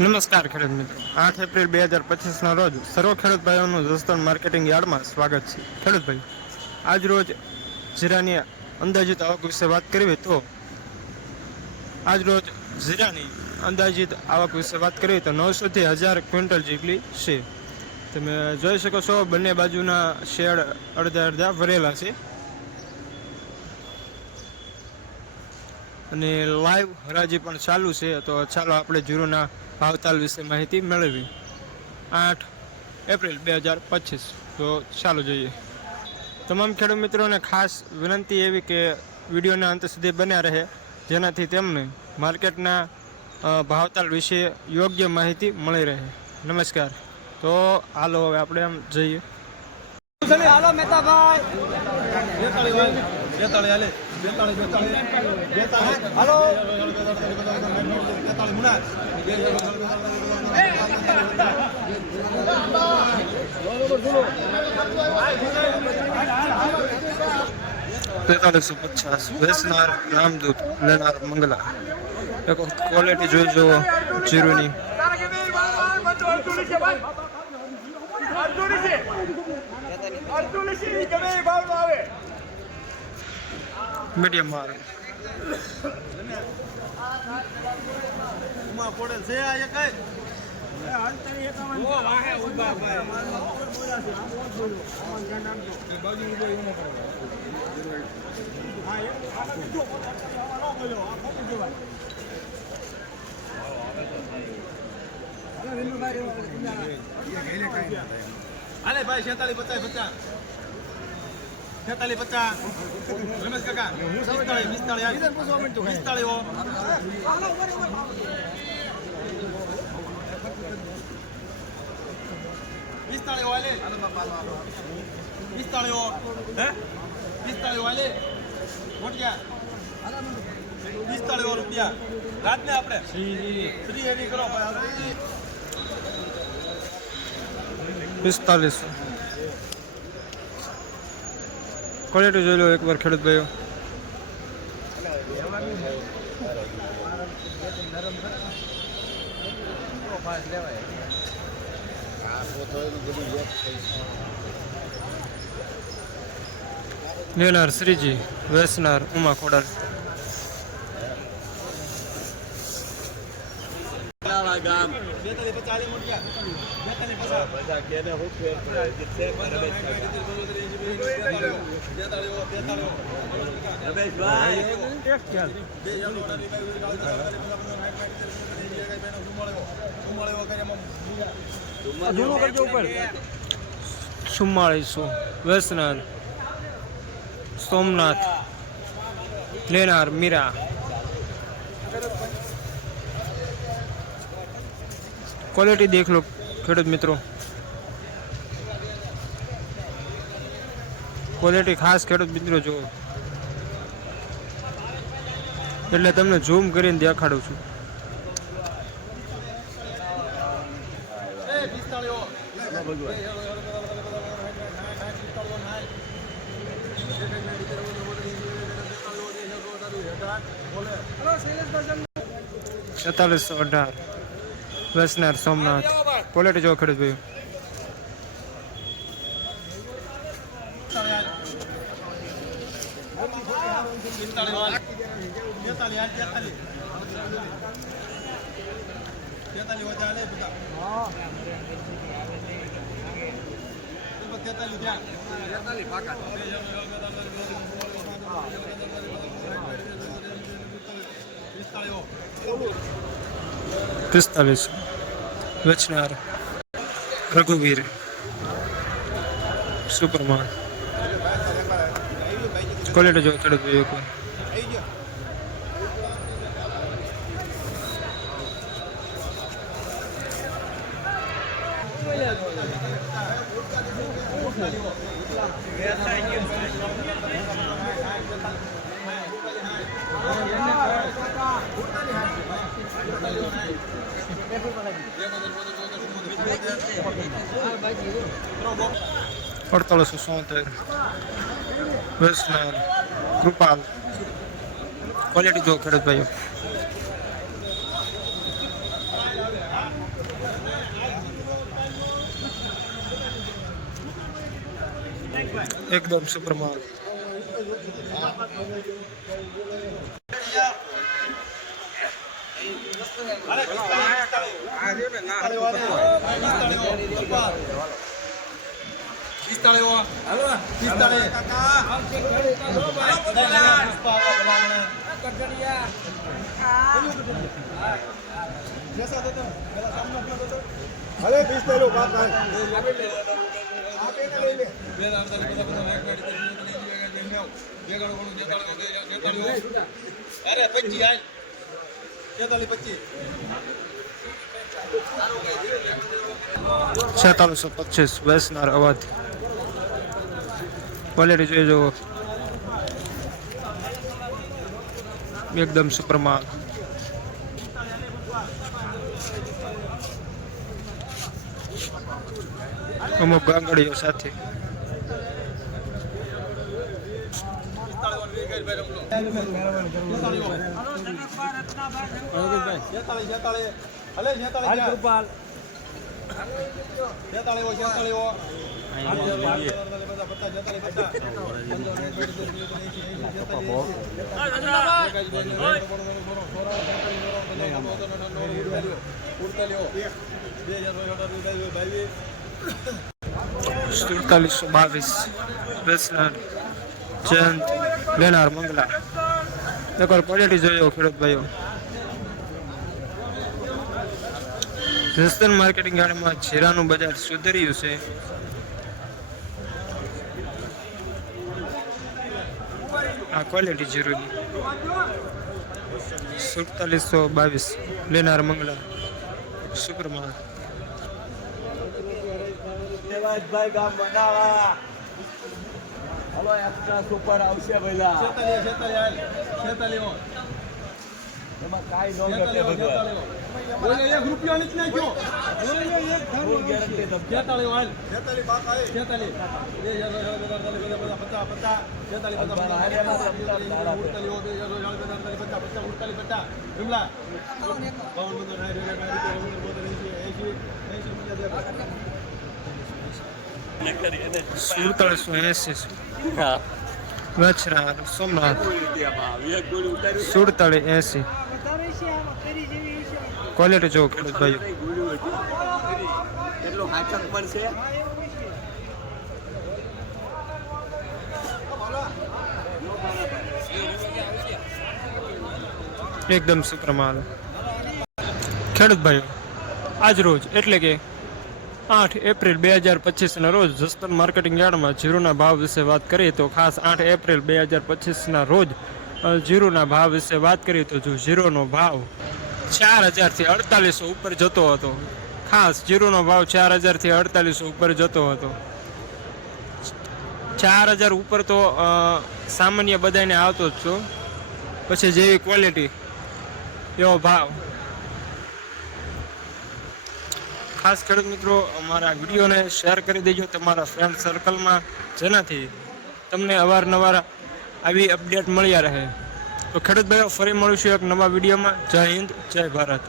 નમસ્કાર ખેડૂત મિત્રો, 8 એપ્રિલ 2025ના રોજ સર્વ ખેડૂત ભાઈઓનું જસદણ માર્કેટિંગ યાર્ડમાં સ્વાગત છે. ખેડૂત ભાઈ, આજ રોજ જીરાની અંદાજિત આવક વિશે વાત કરવી તો આજ રોજ જીરાની અંદાજિત આવક વિશે વાત કરવી તો 900 થી 1000 ક્વિન્ટલ જેટલી છે. તમે જોઈ શકો છો બંને બાજુના શેડ અડધા અડધા ભરેલા છે અને લાઈવ હરાજી પણ ચાલુ છે. તો ચાલો આપણે જીરુના ભાવતાલ વિશે માહિતી મેળવી. 8 એપ્રિલ 2025. તો ચાલો જોઈએ. તમામ ખેડૂત મિત્રોને ખાસ વિનંતી એવી કે વિડીયોના અંત સુધી બન્યા રહે, જેનાથી તેમને માર્કેટના ભાવતાલ વિશે યોગ્ય માહિતી મળી રહે. નમસ્કાર. તો હાલો હવે આપણે આમ જઈએ. હાલો મહેતાભાઈ, હાલો ₹4350 વેચનાર રામદૂત, લેનાર મંગલા. એક ક્વોલિટી જોઈ જુઓ જીરુની. મીડિયમ માલ. હાલે ભાઈ 46 50 રમેશ કાકા 45 રૂપિયા રાત ને આપણે શ્રી એની કરો 45. ક્વોલિટી જોઈ લો એકવાર ખેડૂત ભાઈઓ. લેનાર શ્રીજી, વેચનાર ઉમા ખોડાલ. ગામ ચુમ્માળીસો વેચનાર સોમનાથ, લેનાર મીરા. ક્વોલિટી દેખ લો ખેડૂત મિત્રો. ક્વોલિટી ખાસ ખેડૂત મિત્રો જુઓ, એટલે તમને ઝૂમ કરીને દેખાડું છું. ₹4718 વેચનાર સોમનાથ. ક્વોલિટી જો ખેડૂત ભાઈ. ₹45 વેચનાર રઘુવીર, સુપરમાન. ક્વોલિટી જો ખેડૂત ભાઈ એકવાર. ₹4870 વેચનાર કૃપાલ. ક્વોલિટી જો ખેડૂત ભાઈઓ. એકદમ સુપર માલ. અરે 25 4625 વેસનાર અવાજ. ક્વોલિટી જોઈ જુઓ, એકદમ સુપર માલ. અમુક ગાંગડીઓ સાથે. સુડતાલીસો 22 વેસનાર જયંત લેનાર મંગલા. એકવાર ક્વોલિટી જોયો ખેડૂત ભાઈઓ. જસદણ માર્કેટિંગ યાર્ડમાં જીરાનું બજાર સુધર્યું છે. આ ક્વોલિટી જીરુની 4722 લેનાર મંગલા સુપર માલ. ભાઈ ગામ બનાવા હલો એક્સ્ટ્રા સુપર આવશે ભઈલા એમાં કાઈ નો ઘટે ભગવાન બોલે 1 રૂપિયો નથી નાખ્યો ફૂલ ગેરંટી દમ 46 હાલ 46 બાક આવે 46 વચરા સોમનાથ 4780. ક્વોલિટી જો ખેડૂત ભાઈઓ. કેટલો હાચક પડશે એકદમ સુપર માલ. ખેડૂત ભાઈઓ, આજ રોજ એટલે કે 8 એપ્રિલ 2025ના રોજ જસદણ માર્કેટિંગ યાર્ડમાં જીરુના ભાવ વિશે વાત કરીએ તો ખાસ 8 એપ્રિલ 2025ના રોજ જીરુના ભાવ વિશે વાત કરીએ તો જો જીરુનો ભાવ 4000 થી 4800 ઉપર જતો હતો. ખાસ જીરુનો ભાવ 4000 થી 4800 ઉપર જતો હતો. 4000 ઉપર તો સામાન્ય બધાને આવતો જ છો. પછી જેવી ક્વોલિટી એવો ભાવ. ખાસ ખેડૂત મિત્રો, અમારા વિડીયોને શેર કરી દેજો તમારા ફ્રેન્ડ સર્કલમાં, જેનાથી તમને અવારનવાર આવી અપડેટ મળ્યા રહે. તો ખેડૂત ભાઈઓ, ફરી મળીશું એક નવા વિડીયોમાં. જય હિન્દ, જય ભારત.